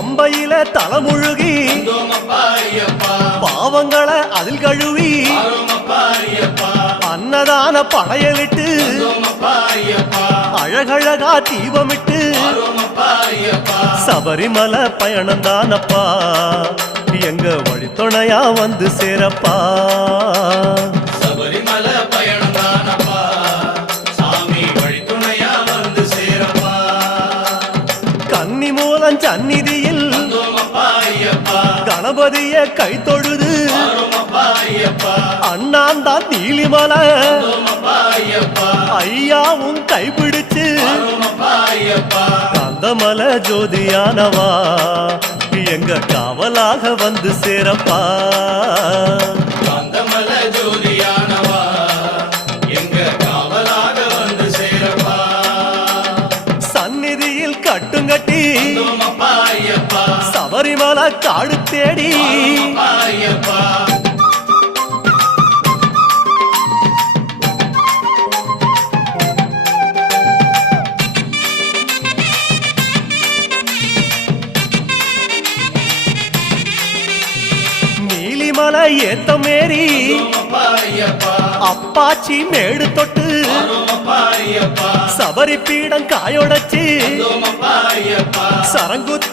பம்பையில தலைமுழுகி பாவங்களை அதில் கழுவி அன்னதான படையலிட்டு அழகழகா தீபமிட்டு சபரிமலை பயணந்தானப்பா எங்க வழித்துணையா வந்து சேரப்பா. சபரிமலை பயணந்தானப்பா சாமி வழித்துணையா வந்து சேரப்பா. கன்னிமூலம் சந்நிதியில் கணபதிய கை தொழுது அண்ணாந்தான் நீலிமலை ஐயாவும் கைப்பிடிச்சு கந்தமலை ஜோதியானவா எங்க காவலாக வந்து சேரப்பா. கந்தமலை ஜோதியானவா எங்க காவலாக வந்து சேரப்பா. சந்நிதியில் கட்டுங்கட்டி சபரிமலை காடு தேடி நீலிமலை ஏத்த மேரி அப்பாச்சி மேடு தொட்டு சபரி பீடம் காயொடச்சு சரங்குத்தி